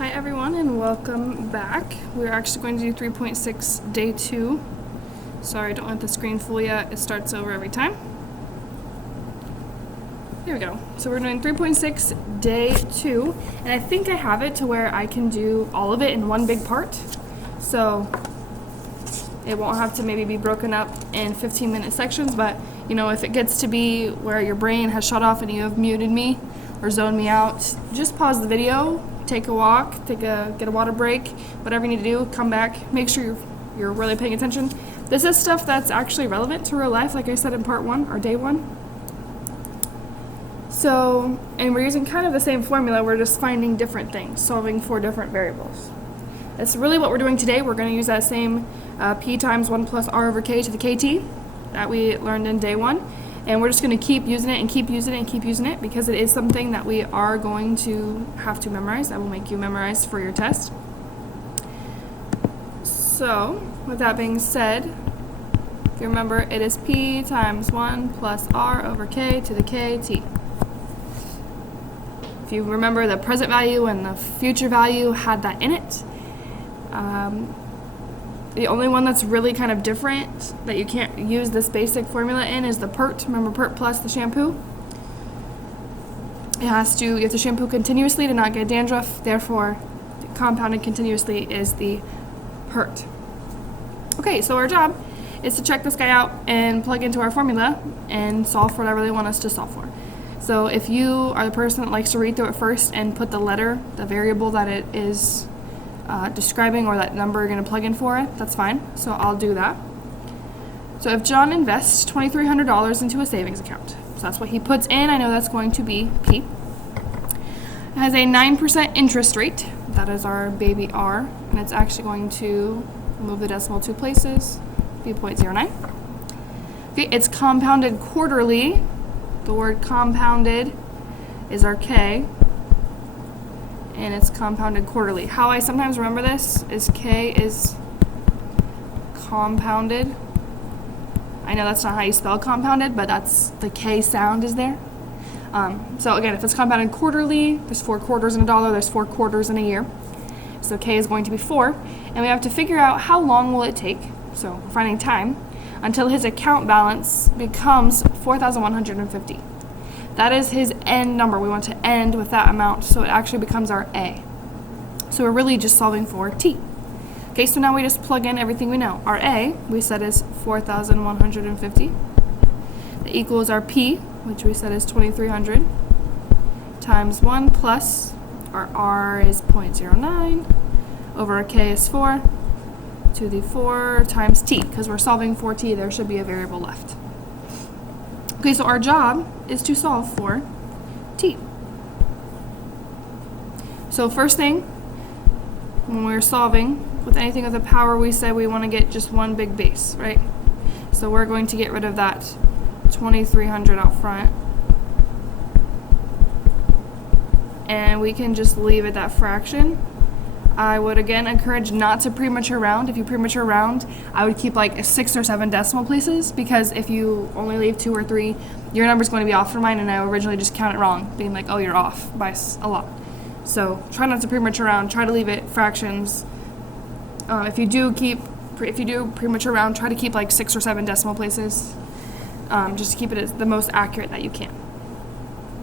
Hi everyone and welcome back. We're actually going to do 3.6 day 2. Sorry, I don't want the screen full yet. It starts over every time. There we go. So we're doing 3.6 day 2, and I think I have it to where I can do all of it in one big part. So it won't have to maybe be broken up in 15-minute sections, but you know, if it gets to be where your brain has shut off and you have muted me or zoned me out, just pause the video, take a walk, get a water break, whatever you need to do, come back, make sure you're really paying attention. This is stuff that's actually relevant to real life, like I said in part 1 or day 1. So, and we're using kind of the same formula, we're just finding different things, solving for different variables. That's really what we're doing today. We're going to use that same p times 1 plus r over k to the kt that we learned in day 1. And we're just going to keep using it and keep using it and keep using it because it is something that we are going to have to memorize. That will make you memorize for your test. So, with that being said, if you remember, it is p times 1 plus r over k to the kt. If you remember, the present value and the future value had that in it. The only one that's really kind of different that you can't use this basic formula in is the PERT. Remember PERT plus the shampoo? You have to shampoo continuously to not get dandruff. Therefore, compounded continuously is the PERT. Okay, so our job is to check this guy out and plug into our formula and solve for whatever they want us to solve for. So if you are the person that likes to read through it first and put the letter, the variable that it is describing or that number you're going to plug in for it, that's fine. So I'll do that. So if John invests $2,300 into a savings account, so that's what he puts in, I know that's going to be P. It has a 9% interest rate, that is our baby R, and it's actually going to move the decimal 2 places, be 0.09. Okay, it's compounded quarterly. The word compounded is our K, and it's compounded quarterly. How I sometimes remember this is K is compounded. I know that's not how you spell compounded, but that's the K sound is there. So again, if it's compounded quarterly, there's 4 quarters in a dollar, there's 4 quarters in a year. So K is going to be 4, and we have to figure out how long will it take, so we're finding time, until his account balance becomes $4,150. That is his end number. We want to end with that amount, so it actually becomes our A. So we're really just solving for T. Okay, so now we just plug in everything we know. Our A, we said is 4,150. That equals our P, which we said is 2,300, times 1 plus our R is 0.09, over our K is 4, to the 4 times T. Because we're solving for T, there should be a variable left. Okay, so our job is to solve for T. So first thing, when we're solving with anything with a power, we said we want to get just one big base, right? So we're going to get rid of that 2,300 out front. And we can just leave it that fraction. I would again encourage not to premature round. If you premature round, I would keep like 6 or 7 decimal places, because if you only leave 2 or 3, your number's going to be off from mine, and I originally just count it wrong, being like, oh, you're off by a lot. So try not to premature round. Try to leave it fractions. If you do premature round, try to keep like 6 or 7 decimal places, just to keep it as the most accurate that you can.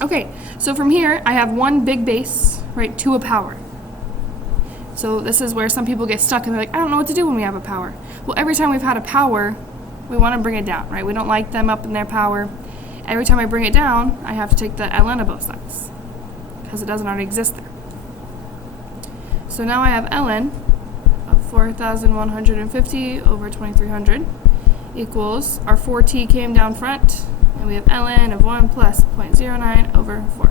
Okay, so from here, I have one big base, right, to a power. So this is where some people get stuck and they're like, I don't know what to do when we have a power. Well, every time we've had a power, we want to bring it down, right? We don't like them up in their power. Every time I bring it down, I have to take the ln of both sides because it doesn't already exist there. So now I have ln of 4,150 over 2,300 equals our 4t came down front, and we have ln of 1 plus 0.09 over 4.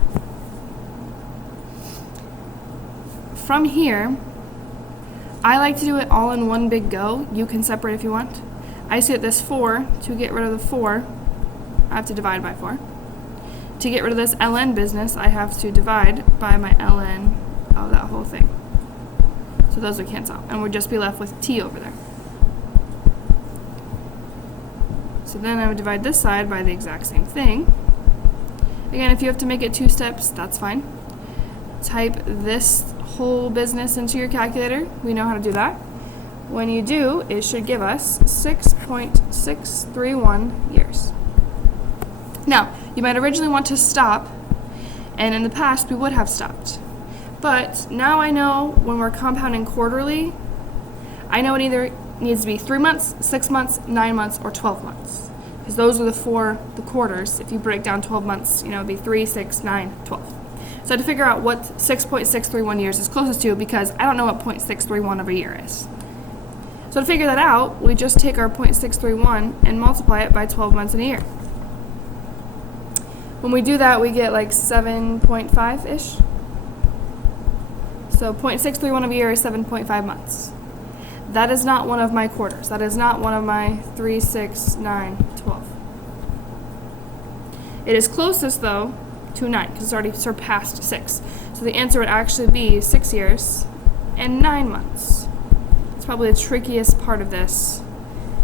From here, I like to do it all in one big go. You can separate if you want. I see that this 4, to get rid of the 4, I have to divide by 4. To get rid of this ln business, I have to divide by my ln of that whole thing. So those would cancel out, and we'd just be left with t over there. So then I would divide this side by the exact same thing. Again, if you have to make it 2 steps, that's fine. Type this whole business into your calculator. We know how to do that. When you do, it should give us 6.631 years. Now, you might originally want to stop, and in the past we would have stopped. But now I know when we're compounding quarterly, I know it either needs to be 3 months, 6 months, 9 months, or 12 months. Because those are the quarters. If you break down 12 months, it'd be 3, 6, 9, 12. So I had to figure out what 6.631 years is closest to, because I don't know what 0.631 of a year is. So to figure that out, we just take our 0.631 and multiply it by 12 months in a year. When we do that, we get like 7.5-ish. So 0.631 of a year is 7.5 months. That is not one of my quarters. That is not one of my 3, 6, 9, 12. It is closest, though, to 9, because it's already surpassed 6. So the answer would actually be 6 years and 9 months. It's probably the trickiest part of this,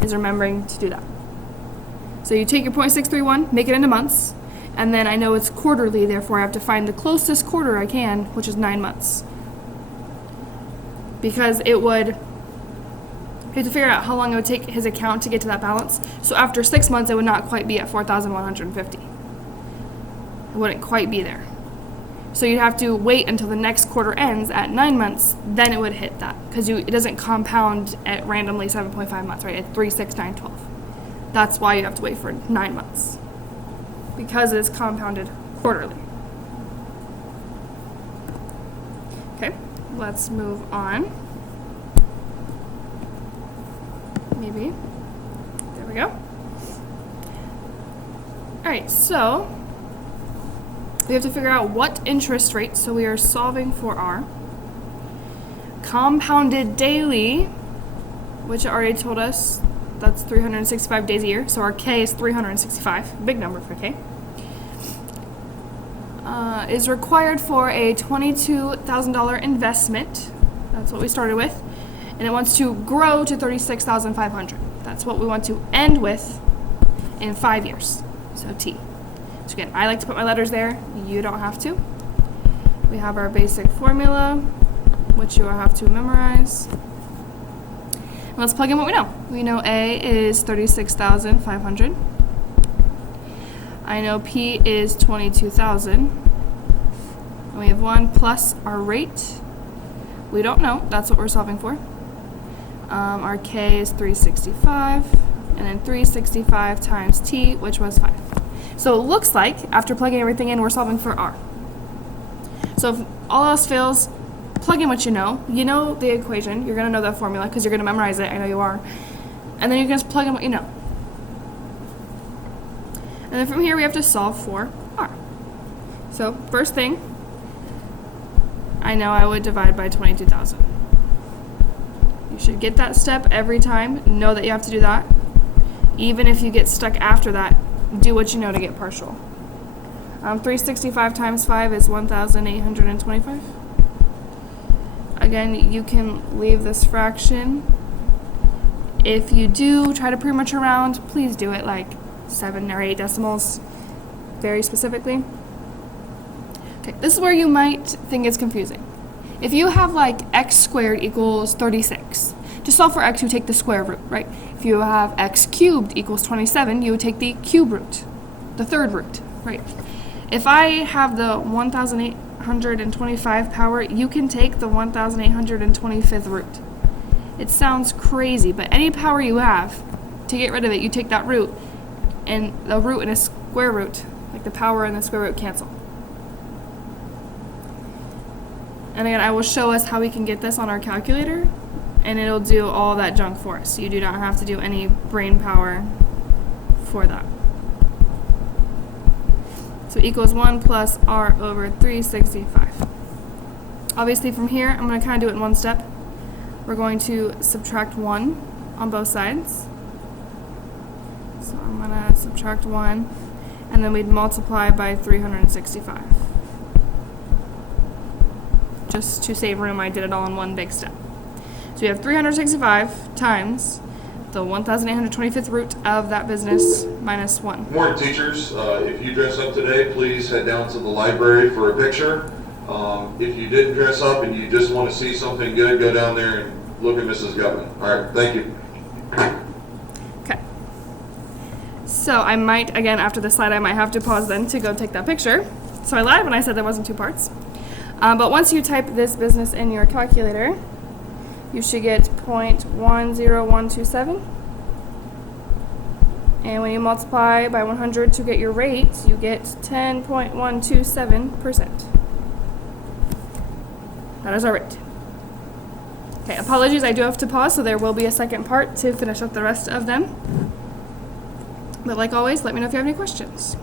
is remembering to do that. So you take your 0.631, make it into months, and then I know it's quarterly, therefore I have to find the closest quarter I can, which is 9 months. Because you have to figure out how long it would take his account to get to that balance. So after 6 months, it would not quite be at 4,150. It wouldn't quite be there. So you'd have to wait until the next quarter ends at 9 months, then it would hit that. Because it doesn't compound at randomly 7.5 months, right? At 3, 6, 9, 12. That's why you have to wait for 9 months. Because it is compounded quarterly. Okay, let's move on. Maybe. There we go. Alright, so we have to figure out what interest rate, so we are solving for our compounded daily, which I already told us that's 365 days a year, so our K is 365, big number for K, is required for a $22,000 investment. That's what we started with. And it wants to grow to $36,500. That's what we want to end with in 5 years. So T. So again, I like to put my letters there. You don't have to. We have our basic formula, which you will have to memorize. And let's plug in what we know. We know A is 36,500. I know P is 22,000. And we have 1 plus our rate. We don't know. That's what we're solving for. Our K is 365, and then 365 times T, which was 5. So it looks like, after plugging everything in, we're solving for R. So if all else fails, plug in what you know. You know the equation. You're going to know that formula because you're going to memorize it. I know you are. And then you can just plug in what you know. And then from here, we have to solve for R. So first thing, I know I would divide by 22,000. You should get that step every time. Know that you have to do that. Even if you get stuck after that, do what you know to get partial. 365 times 5 is 1,825. Again, you can leave this fraction. If you do try to premature round, please do it like 7 or 8 decimals, very specifically. Okay, this is where you might think it's confusing. If you have like x squared equals 36, to solve for x, you take the square root, right? If you have x cubed equals 27, you would take the cube root, the third root, right? If I have the 1,825 power, you can take the 1,825th root. It sounds crazy, but any power you have, to get rid of it, you take that root, and the root and a square root, like the power and the square root, cancel. And again, I will show us how we can get this on our calculator, and it'll do all that junk for us. You do not have to do any brain power for that. So equals 1 plus r over 365. Obviously from here, I'm going to kind of do it in one step. We're going to subtract 1 on both sides. So I'm going to subtract 1, and then we'd multiply by 365. Just to save room, I did it all in one big step. So we have 365 times the 1,825th root of that business minus 1. Good morning, teachers. If you dress up today, please head down to the library for a picture. If you didn't dress up and you just want to see something good, go down there and look at Mrs. Gutman. All right, thank you. Okay. So I might, again, after this slide, I might have to pause then to go take that picture. So I lied when I said there wasn't two parts. But once you type this business in your calculator, you should get 0.10127. And when you multiply by 100 to get your rate, you get 10.127%. That is our rate. Okay, apologies, I do have to pause, so there will be a second part to finish up the rest of them. But like always, let me know if you have any questions.